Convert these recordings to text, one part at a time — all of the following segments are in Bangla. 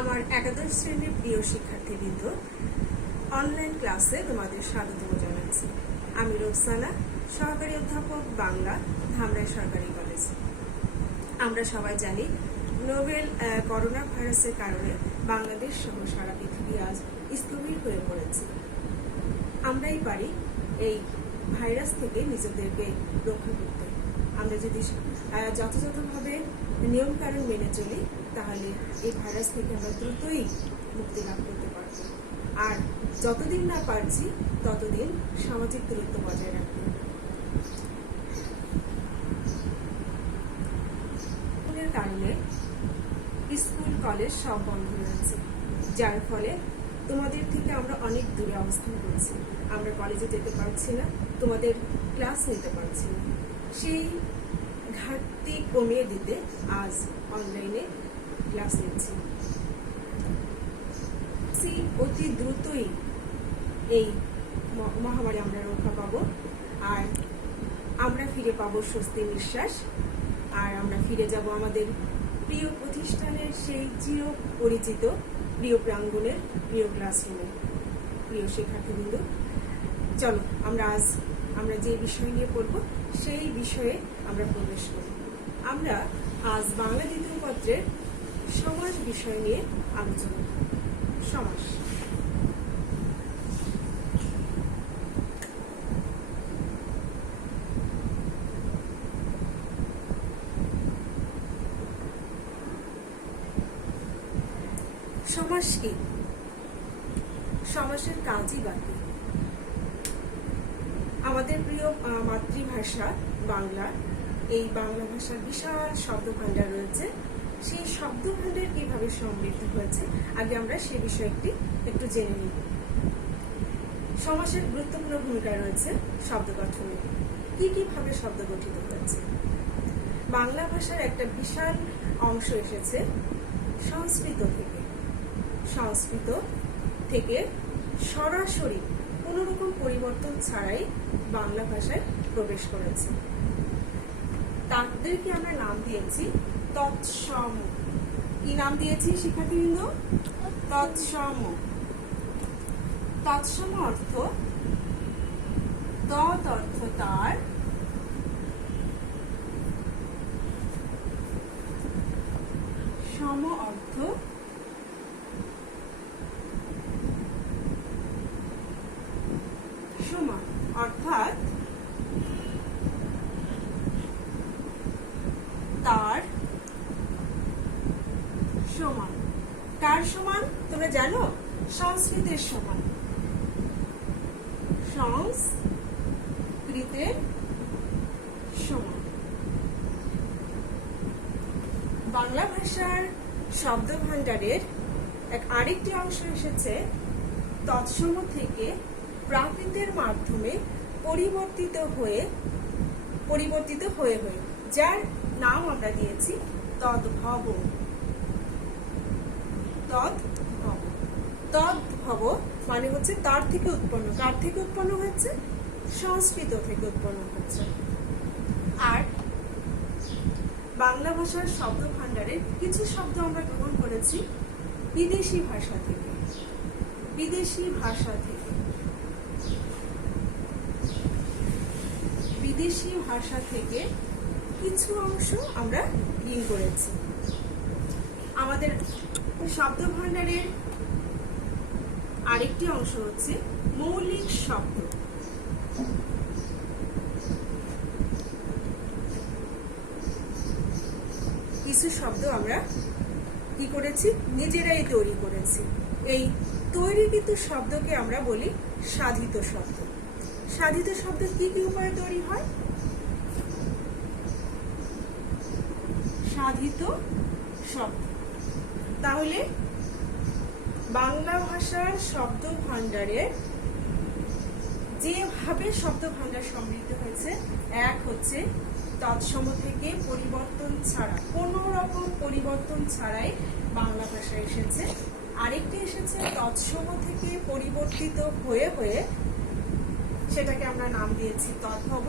আমার একাদশ শ্রেণীর প্রিয় শিক্ষার্থীবৃন্দ, অনলাইন ক্লাসে তোমাদের স্বাগত জানাচ্ছি। আমি রোকসানা, সহকারী অধ্যাপক বাংলা, ধামরাই সরকারি কলেজ। আমরা সবাই জানি নোভেল করোনা ভাইরাসের কারণে বাংলাদেশ সহ সারা পৃথিবী আজ স্থবির হয়ে পড়েছে। আমরাই পারি এই ভাইরাস থেকে নিজেদেরকে রক্ষা করতে। আমরা যদি যথাযথভাবে নিয়মকানুন মেনে চলি, তাহলে এই ভাইরাস থেকে আমরা দ্রুতই মুক্তি লাভ করতে পারব। আর যতদিন না পারছি ততদিন সামাজিক দূরত্ব বজায় রাখতে। এর কারণে স্কুল কলেজ সব বন্ধ রয়েছে, যার ফলে তোমাদের থেকে আমরা অনেক দূরে অবস্থান করছি। আমরা কলেজে যেতে পারছি না, তোমাদের ক্লাস নিতে পারছি না। সেই ঘাটতি কমিয়ে দিতে আজ অনলাইনে ক্লাস নিচ্ছি। অতি দ্রুতই এই মহামারী আমরা রক্ষা পাবো, আর আমরা ফিরে পাবো স্বস্তি নিঃশ্বাস, আর আমরা ফিরে যাব আমাদের প্রিয় প্রতিষ্ঠানের সেই চির পরিচিত প্রিয় প্রাঙ্গণের প্রিয় ক্লাসরুমে। প্রিয় শিক্ষার্থীবৃন্দ, চলো আমরা যে বিষয় নিয়ে পড়ব সেই বিষয়ে আমরা প্রবেশ করি। আমরা আজ বাংলা দ্বিতীয় পত্রের সমাস বিষয় নিয়ে আলোচনা করব। সমাস সমাস কি? সমাসের কাজই বাকি। আমাদের প্রিয় মাতৃভাষা বাংলা, এই বাংলা ভাষার বিশাল শব্দ ভাণ্ডার রয়েছে। সেই শব্দ ভাণ্ডার কিভাবে সমৃদ্ধ হয়েছে, আগে আমরা সে বিষয়ে একটু জেনে নিব। সমাসের গুরুত্বপূর্ণ ভূমিকা রয়েছে শব্দ গঠনে। কিভাবে শব্দ গঠিত হয়েছে? বাংলা ভাষার একটা বিশাল অংশ এসেছে সংস্কৃত থেকে সরাসরি কোনো রকম পরিবর্তন ছাড়াই বাংলা ভাষায় প্রবেশ করেছে। তাদেরকে আমরা নাম দিয়েছি তৎসম। কি নাম দিয়েছি শিক্ষার্থীবৃন্দ? তৎসম। তৎসম অর্থ তৎ অর্থ তার, সম অর্থ সমান, অর্থাৎ তার সমান। কার সমান তোমরা জানো? সংস্কৃতের সমান। সংস্কৃতের সমান। বাংলা ভাষার শব্দ ভাণ্ডারের আরেকটি অংশ এসেছে তৎসম থেকে প্রাকৃতের মাধ্যমে পরিবর্তিত হয়ে যার নাম আমরা দিয়েছি তদ্ভব। তদ্ভব মানে হচ্ছে তার থেকে উৎপন্ন। কার থেকে উৎপন্ন হয়েছে? সংস্কৃত থেকে উৎপন্ন হচ্ছে। আর বাংলা ভাষার শব্দ ভাণ্ডারের কিছু শব্দ আমরা গ্রহণ করেছি বিদেশি ভাষা থেকে কিছু অংশ আমরা গিন করেছি। আমাদের শব্দ ভাণ্ডারের আরেকটি অংশ হচ্ছে মৌলিক শব্দ। কিছু শব্দ আমরা কি করেছি? নিজেরাই তৈরি করেছি। এই তৈরিকৃত শব্দকে আমরা বলি সাধিত শব্দ। সাধিত শব্দ কি উপায়ে তৈরি হয়? সাধিত শব্দ। তাহলে বাংলা ভাষার শব্দ ভাণ্ডারে যেভাবে শব্দ ভাণ্ডার সমৃদ্ধ হয়েছে, এক হচ্ছে তৎসম থেকে পরিবর্তন ছাড়া, কোন রকম পরিবর্তন ছাড়াই বাংলা ভাষা এসেছে। আরেকটি এসেছে তৎসম থেকে পরিবর্তিত হয়ে সেটাকে আমরা নাম দিয়েছি তদ্ভব।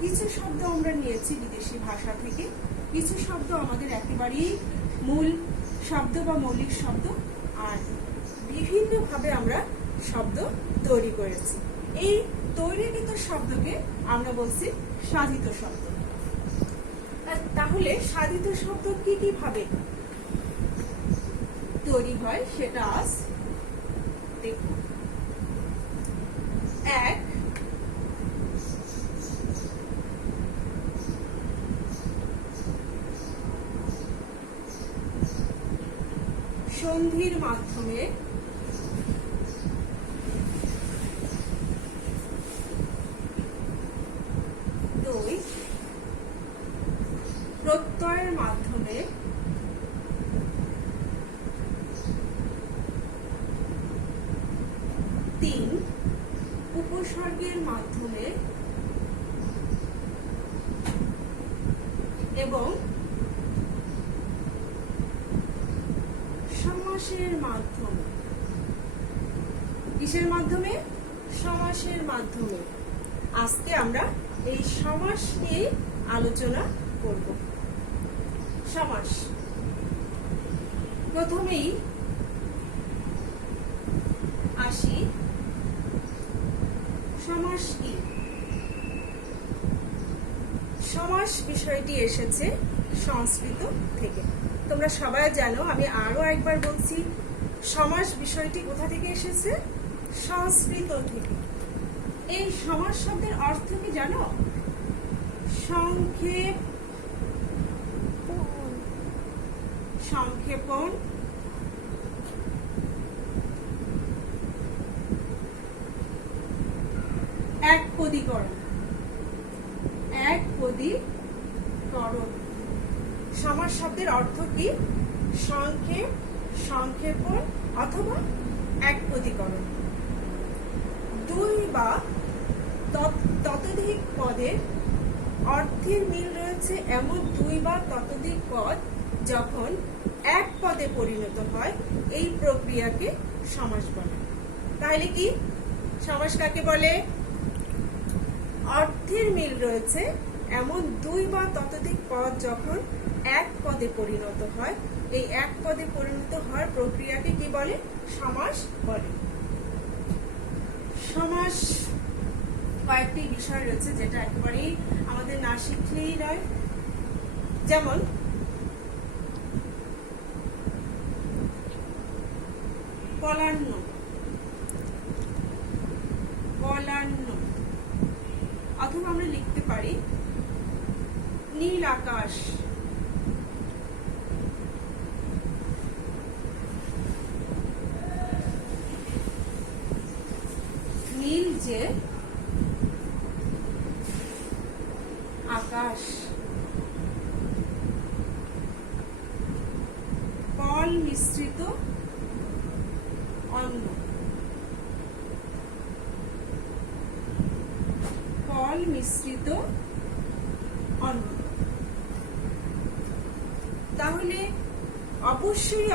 কিছু শব্দ আমরা নিয়েছি বিদেশি ভাষা থেকে, কিছু শব্দ আমাদের একেবারেই মূল শব্দ বা মৌলিক শব্দ, আর বিভিন্নভাবে আমরা শব্দ তৈরি করেছি। এই তৈরিকৃত শব্দকে আমরা বলছি সাধিত শব্দ। তাহলে সাধিত শব্দ কি কি ভাবে তৈরি হয় সেটা আজ দেখব। এক, সন্ধির মাধ্যমে। দুই, প্রত্যয়ের মাধ্যমে। তিন, উপসর্গের মাধ্যমে। এবং সমাসের মাধ্যমে। কিসের মাধ্যমে? সমাসের মাধ্যমে। আজকে আমরা এই সমাস নিয়ে আলোচনা করব। সমাস, প্রথমেই আসি সমাস কি। সমাস বিষয়টি এসেছে সংস্কৃত থেকে। তোমরা সবাই জানো, আমি আরো একবার বলছি, সমাস বিষয়টি কোথা থেকে এসেছে? সংস্কৃত থেকে। এই সমাস শব্দের অর্থ কি জানো? সংক্ষেপ, সংক্ষেপণ, একপদীকরণ। একপদীকরণ সমাস শব্দের অর্থ কি? সংক্ষেপ, সংক্ষেপণ অথবা একপদীকরণ। দুই বা ততোধিক পদের অর্থের মিল রয়েছে এমন দুই বা ততোধিক পদ যখন এক পদে পরিণত হয়, এই প্রক্রিয়াকে সমাস বলে। তাহলে কি সমাস কাকে বলে? অর্থের মিল রয়েছে এমন দুই বা ততোধিক পদ যখন এক পদে পরিণত হয়, এই এক পদে পরিণত হওয়ার প্রক্রিয়াকে কি বলে? সমাস বলে। সমাস কয়েকটি বিষয় রয়েছে যেটা একেবারেই আমাদের না শিখলেই নয়। যেমন পলান্ন, পলান্ন, অথবা আমরা লিখতে পারি নীল আকাশ। নীল যে আকাশ। পল মিশ্রিত অন্ন, পল মিশ্রিত অন্ন। তাহলে অবশ্যই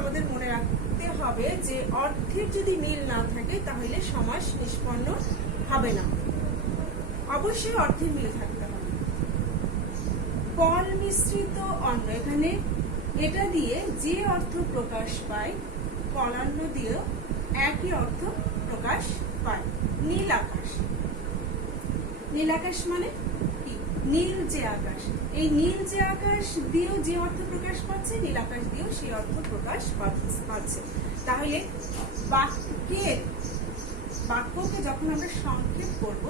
আমাদের মনে রাখতে হবে যে অর্থের যদি মিল না থাকে তাহলে সমাস নিষ্পন্ন হবে না। অবশ্যই অর্থের মিল থাকতে হবে। পল মিশ্রিত অন্ন, এখানে এটা দিয়ে যে অর্থ প্রকাশ পায়, পলান্ন দিয়েও একই অর্থ প্রকাশ পায়। নীল আকাশ, নীল আকাশ মানে কি? নীল যে আকাশ। এই নীল যে আকাশ দিয়েও যে অর্থ প্রকাশ পাচ্ছে, নীল আকাশ দিয়েও সেই অর্থ প্রকাশ পাচ্ছে। তাহলে বাক্যকে যখন আমরা সংক্ষেপ করব,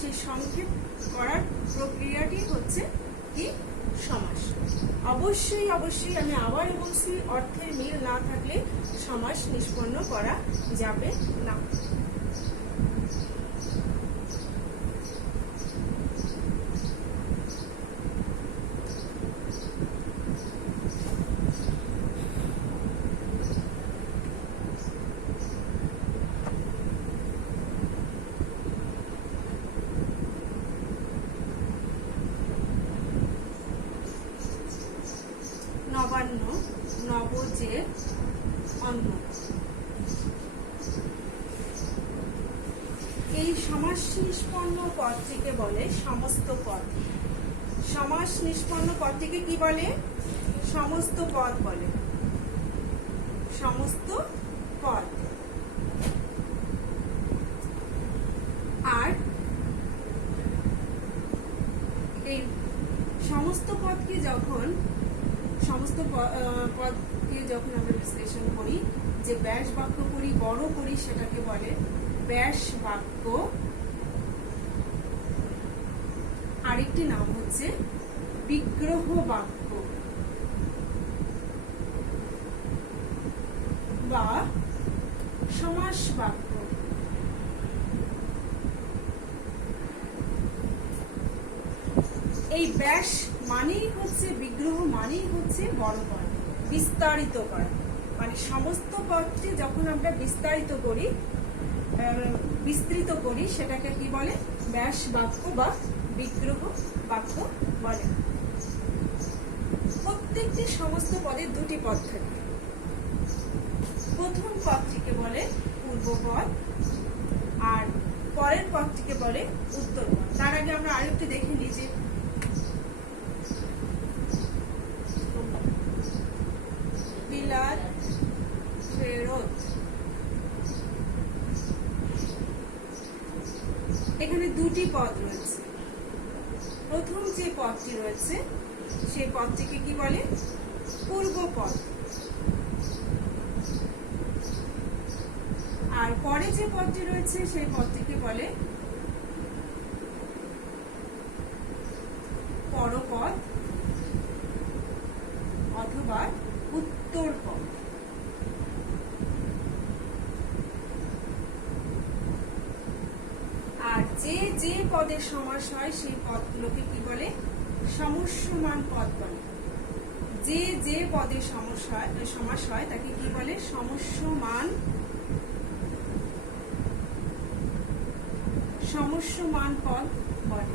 সেই সংক্ষেপ করার প্রক্রিয়াটি হচ্ছে কি? সমাস। অবশ্যই আমি আবারও বলছি, অর্থের মিল না থাকলে সমাস নিষ্পন্ন করা যাবে না। নবান্ন, নব যে অন্ন। এই সমাস নিষ্পন্ন পদটিকে বলে সমস্ত পদ। সমাস নিষ্পন্ন পদটিকে কি বলে? সমস্ত পদ বলে। সমস্ত পদ। আর এই সমস্ত পদকে যখন আমরা বিশ্লেষণ করি, যে ব্যাস বাক্য করি, বড় করি, সেটাকে বলে ব্যাস বাক্য। আরেকটি নাম হচ্ছে বিগ্রহ বাক্য বা সমাস বাক্য। এই ব্যাস মানেই হচ্ছে, বিগ্রহ মানেই হচ্ছে বড় করা, বিস্তারিত করা। মানে সমস্ত পদকে যখন আমরা বিস্তারিত করি, বিস্তৃত করি, সেটাকে কি বলে? ব্যাস বাক্য বা বিগ্রহ বাক্য বলে। প্রত্যেকটি সমস্ত পদের দুটি পদ থাকে। প্রথম পদটিকে বলে পূর্বপদ আর পরের পদটিকে বলে উত্তরপদ। তার আগে আমরা আরেকটু দেখে নিই যে বিলাত ফেরত, এখানে দুটি পদ রয়েছে। প্রথম যে পদটি রয়েছে সেই পদটিকে কি বলে? পূর্বপদ। আর পরে যে পদটি রয়েছে সেই পদটিকে বলে পরপদ অথবা উত্তরপদ। আর যে যে পদের সমাস হয় সেই পদগুলোকে কি বলে? সমস্যমান পদ বলে। যে যে পদের সমাস হয় তাকে কি বলে? সমস্যমান পদ বলে।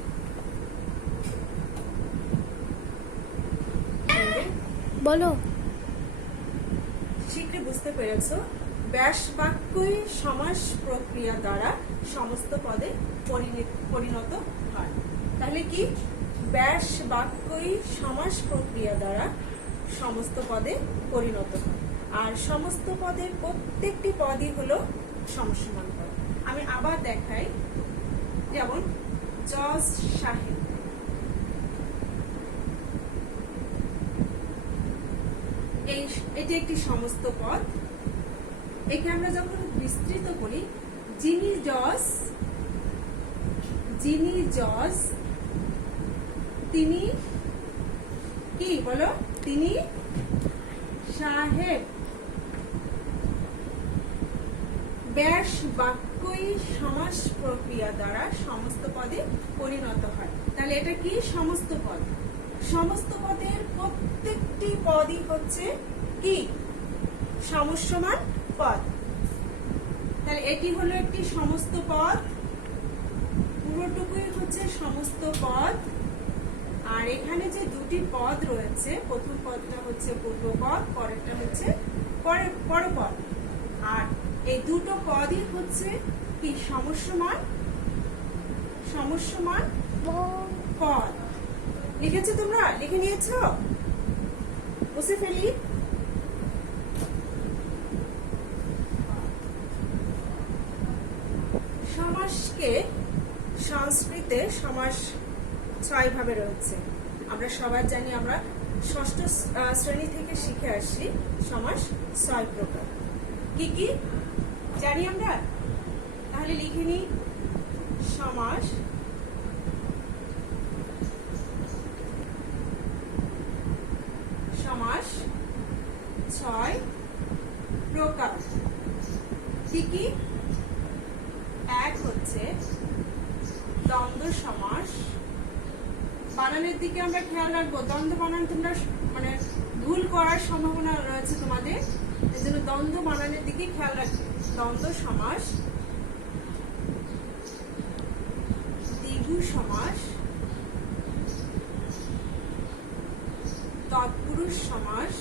বলো। শীঘ্রই বুঝতে পেরেছো, ব্যাস বাক্যই সমাস প্রক্রিয়া দ্বারা সমস্ত পদে পরিণত হয়। তাহলে কি? ব্যাস বাক্যই সমাস প্রক্রিয়া দ্বারা সমস্ত পদে পরিণত হয়। আর সমস্ত পদের প্রত্যেকটি পদই হলো সমস্যমান পদ। আমি আবার দেখাই, যেমন জজ সাহেব, এটি একটি সমস্ত পদ। একে আমরা যখন বিস্তৃত করি, যিনি জজ তিনি কি বলো? তিনি সাহেব। ব্যাস বাক্যই সমাস প্রক্রিয়া দ্বারা সমস্ত পদে পরিণত হয়। তাহলে এটা কি? সমস্ত পদ। সমস্ত পদের প্রত্যেকটি পদই হচ্ছে কি? সমস্যমান পদ। তাহলে এটি হলো একটি সমস্ত পদ, পুরোটুকুই হচ্ছে সমস্ত পদ। আর এখানে যে দুটি পদ রয়েছে, প্রথম পদটা হচ্ছে পূর্বপদ, পরেরটা হচ্ছে পরপদ। আর এই দুটো পদই হচ্ছে কি? সমস্যমান পদ। লিখেছো তোমরা? লিখে নিয়েছো? বুঝে ফেলি। সমাসকে সংস্কৃতে সমাস 6 ভাবে রয়েছে। আমরা সবাই জানি, আমরা ষষ্ঠ শ্রেণী থেকে শিখে আসছি সমাস 6 প্রকার। কি কি জানি আমরা? তাহলে লিখে নিই। সমাস সমাস 6 প্রকার। কি কি? এক হচ্ছে দ্বন্দ্ব সমাস। বানানের দিকে আমরা খেয়াল রাখবো। দ্বন্দ্ব বানান তোমরা মানে ভুল করার সম্ভাবনা রয়েছে তোমাদের, এর জন্য দ্বন্দ্ব বানানের দিকে খেয়াল রাখবে। দ্বন্দ্ব সমাস, দ্বিগু সমাস, তৎপুরুষ সমাস,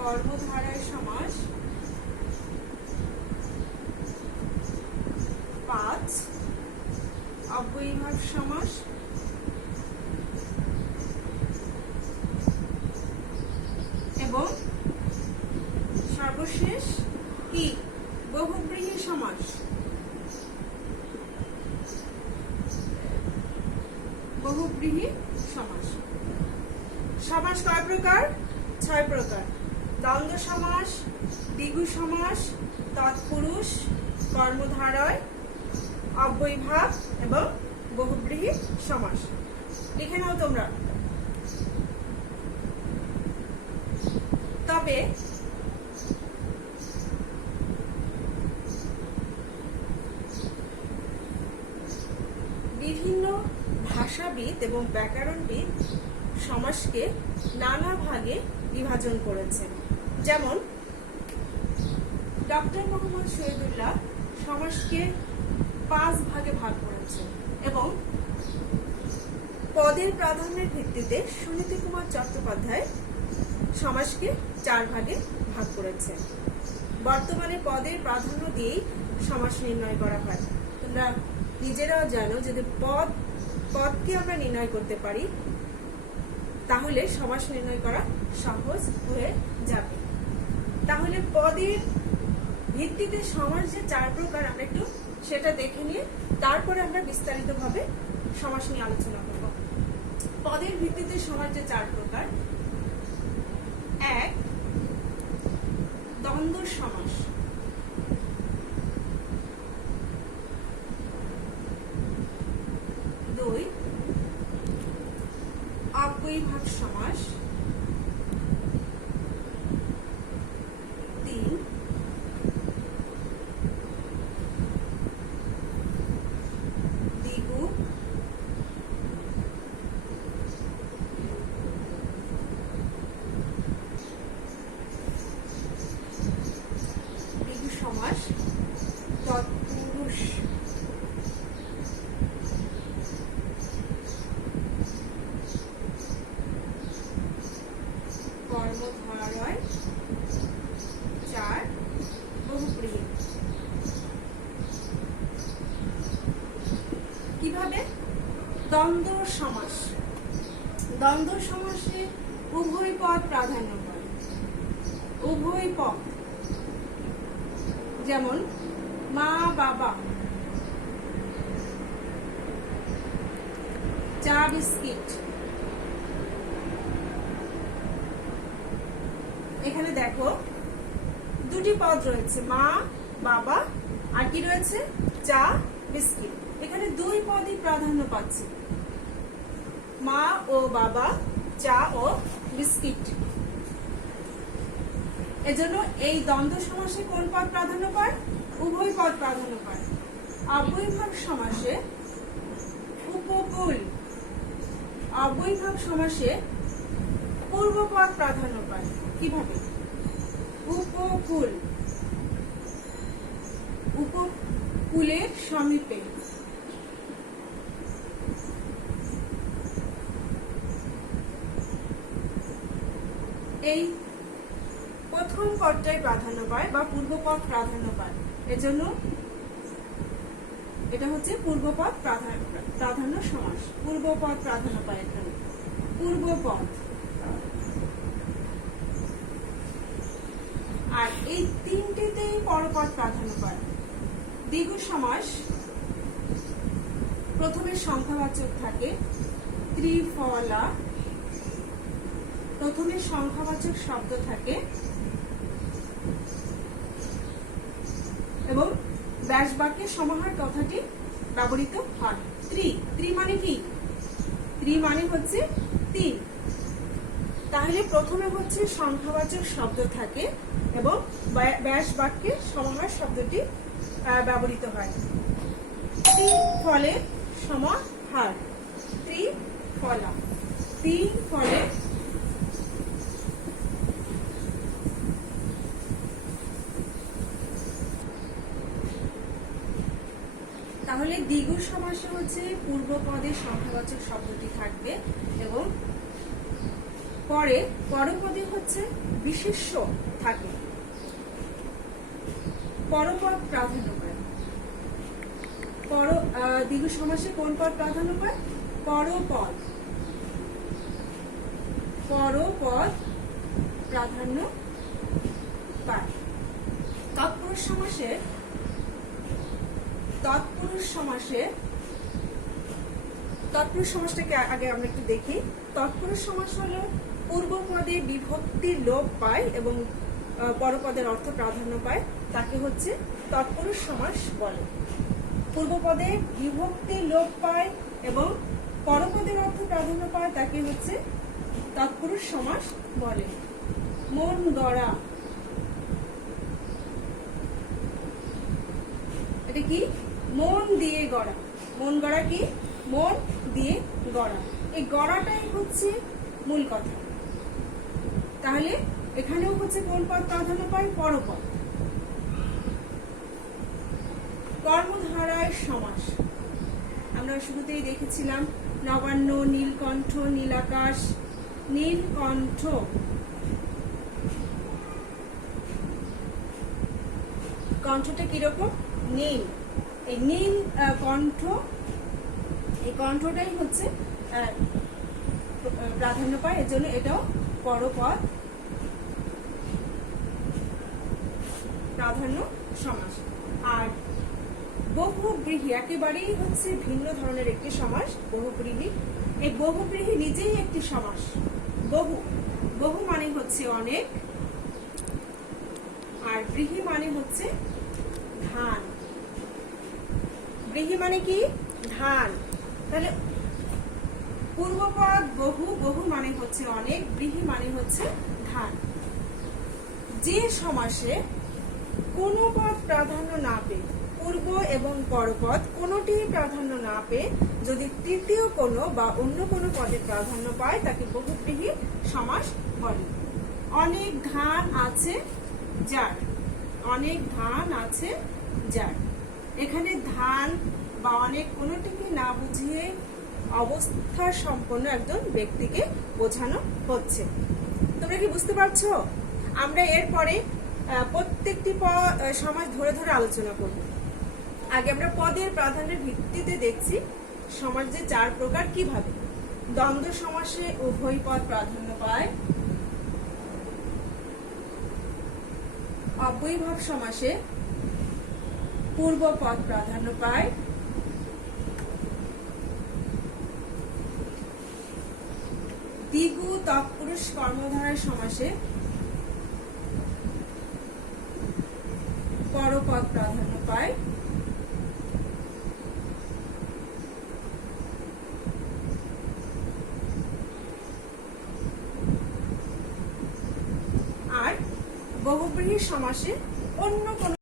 কর্মধারয় সমাস, 5 অব্যয়ীভাব সমাস, বিশেষ কি? বহুব্রীহি সমাস। বহুব্রীহি সমাস। সমাস কয় প্রকার? 6 প্রকার। দ্বন্দ্ব সমাস, দ্বিগু সমাস, তৎপুরুষ, কর্মধারয়, অব্যয়ভাব এবং বহুব্রীহি সমাস। লিখে নাও তোমরা। তবে বিভিন্ন ভাষাবিদ এবং ব্যাকরণবিদ সমাসকে নানা ভাগে বিভাজন করেছেন। যেমন ডক্টর মোহাম্মদ শহীদুল্লাহ সমাসকে 5 ভাগে ভাগ করেছেন এবং পদের প্রাধান্যের ভিত্তিতে সুনীতি কুমার চট্টোপাধ্যায় সমাসকে 4 ভাগে ভাগ করেছেন। বর্তমানে পদের প্রাধান্য দিয়েই সমাস নির্ণয় করা হয়। তোমরা নিজেরাও জানো, যদি পদকে আমরা নির্ণয় করতে পারি তাহলে সমাস নির্ণয় করা সহজ হয়ে যাবে। তাহলে পদের ভিত্তিতে সমাস যে 4 প্রকার, আমরা একটু সেটা দেখে নিয়ে তারপরে আমরা বিস্তারিতভাবে সমাস নিয়ে আলোচনা করব। পদের ভিত্তিতে সমাস যে 4 প্রকার: 1 দ্বন্দ্ব সমাস, 2 অব্যয়ভাব সমাস, 3 দ্বিগু, 4 বহুব্রীহি। কিভাবে? দ্বন্দ্ব সমাস। দ্বন্দ্ব সমাসে উভয় পদ প্রাধান্য পায়। উভয় পদ, যেমন মা বাবা, চা বিস্কিট। এখানে দেখো দুটি পদ রয়েছে, মা বাবা, আর কি রয়েছে? চা বিস্কিট। এখানে 2 পদই প্রাধান্য পাচ্ছে, মা ও বাবা, চা ও বিস্কিট। এজন্য এই দ্বন্দ্ব সমাসে কোন পদ প্রাধান্য পায়? উভয় পদ প্রাধান্য পায়। অব্যয়ভাব সমাসে উপকূল, অব্যয়ভাব সমাসে পূর্বপদ প্রাধান্য পায়। কিভাবে? উপকূল, উপকূলের সমীপে। এই প্রথম পদটাই প্রাধান্য পায় বা পূর্বপদ প্রাধান্য পায়, এজন্য এটা হচ্ছে পূর্বপদ প্রাধান্য সমাস। পূর্বপদ প্রাধান্য পায় এখানে, পূর্বপদ। আর এই 3টিতেই পরপদ প্রাধান্য পায়। দ্বিগু সমাস, প্রথমে সংখ্যাবাচক থাকে, ত্রিফলা, প্রথমে সংখ্যাবাচক শব্দ থাকে এবং ব্যাস বাক্যে সমাহার কথাটি ব্যবহৃত হয়। ত্রি মানে কি? ত্রি মানে হচ্ছে 3। তাহলে প্রথমে হচ্ছে সংখ্যাবাচক শব্দ থাকে এবং ব্যাস বাক্যে সমাহার শব্দটি ব্যবহৃত হয়। ত্রিফলে সমাহার, ত্রিফলা, 3 ফলে। তাহলে দ্বিগু সমাসে হচ্ছে পূর্বপদে সংখ্যাবাচক শব্দটি থাকবে এবং পরে পরপদে হচ্ছে বিশেষ্য থাকে, পরপদ প্রাধান্য পায়। দ্বিগু সমাসে কোন পদ প্রাধান্য পায়? পরপদ, পরপদ প্রাধান্য পায়। তৎপুরুষ সমাসটাকে আগে আমরা একটু দেখি। তৎপুরুষ সমাস হলো পূর্ব পদে বিভক্তি লোপ পায় এবং পরপদের অর্থ প্রাধান্য পায়, তাকে হচ্ছে তৎপুরুষ সমাস বলে। পূর্ব পদে বিভক্তি লোপ পায় এবং পরপদের অর্থ প্রাধান্য পায়, তাকে হচ্ছে তৎপুরুষ সমাস বলে। মন গড়া, এটা কি? মন দিয়ে গড়া। মন গড়া কি? মন দিয়ে গড়া। এই গড়াটাই হচ্ছে মূল কথা। তাহলে এখানেও হচ্ছে কোন পদ প্রাধান্য পায়? পরপদ। কর্মধারায় সমাস আমরা শুরুতেই দেখেছিলাম, নবান্ন, নীলকণ্ঠ, নীলাকাশ। নীলকণ্ঠ, কণ্ঠটা কিরকম? নীল। এই নীল কণ্ঠ, এই কণ্ঠটাই হচ্ছে প্রাধান্য পায়, এর জন্য এটাও পরপদ প্রাধান্য সমাস। আর বহুব্রীহি একেবারেই হচ্ছে ভিন্ন ধরনের একটি সমাস, বহুব্রীহি। এই বহুব্রীহি নিজেই একটি সমাস। বহু, বহু মানে হচ্ছে অনেক, আর ব্রীহি মানে হচ্ছে ধান। ব্রীহি মানে কি? ধান। তাহলে পূর্বপদ বহু, বহু মানে হচ্ছে অনেক, ব্রীহি মানে হচ্ছে ধান। যে সমাসে কোনো পদ প্রাধান্য না পেয়ে, পূর্ব এবং পরপদ কোনোটি প্রাধান্য না পেয়ে যদি তৃতীয় কোনো বা অন্য কোনো পদের প্রাধান্য পায়, তাকে বহুব্রীহি সমাস বলে। অনেক ধান আছে যার, অনেক ধান আছে যার। এখানে ধান বা অনেক কোনোটিকে না বুঝিয়ে অবস্থা সম্পন্ন একজন ব্যক্তিকে বোঝানো হচ্ছে। তোমরা কি বুঝতে পারছো? আমরা এরপরে প্রত্যেকটি সমাস ধরে ধরে আলোচনা করব। আগে আমরা পদের প্রাধান্যের ভিত্তিতে দেখছি সমাস যে 4 প্রকার কিভাবে। দ্বন্দ্ব সমাসে উভয় পদ প্রাধান্য পায়। অব্যয়ীভাব সমাসে পূর্ব পদ প্রাধান্য পায়। দ্বিগু তৎপুরুষ কর্মধারয় সমাসে পরপদ প্রাধান্য পায়। আর বহুব্রীহি সমাসে অন্য কোন